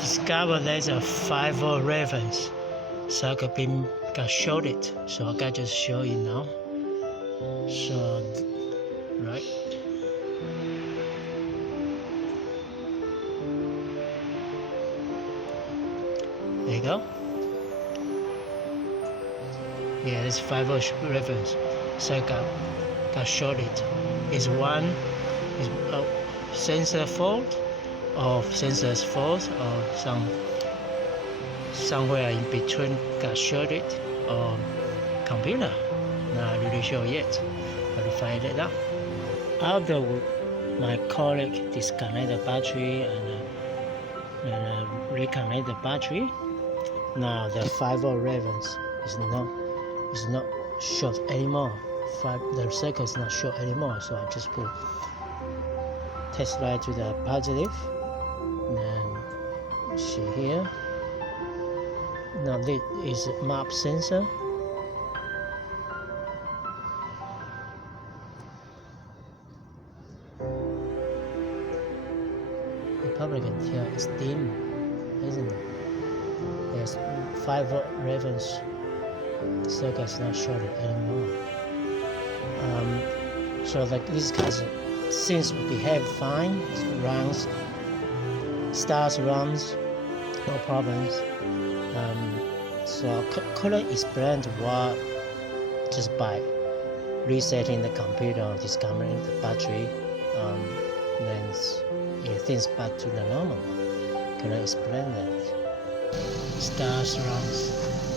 discovered there's a 5-volt reference. Circuit pin got shorted, so I can just show you now. So, right. There you go. Yeah, this 5-volt reference circuit got shorted. Is one is a sensor fault, or sensor's fault, or somewhere in between got shorted, or computer. Not really sure yet, but we find it out. After my colleague disconnect the battery and reconnect the battery, now the 5-volt reference is not short anymore. The circuit is not short anymore, so I just put test light to the positive, and see here. Now this is map sensor. You probably can tell it's dim, isn't it? There's 5-volt reference. Circuit is not shorted anymore. So like this case seems to behave fine. It runs, starts, runs, no problems. So couldn't explain why just by resetting the computer or disconnecting the battery, then things back to the normal. Couldn't explain that. Starts, runs.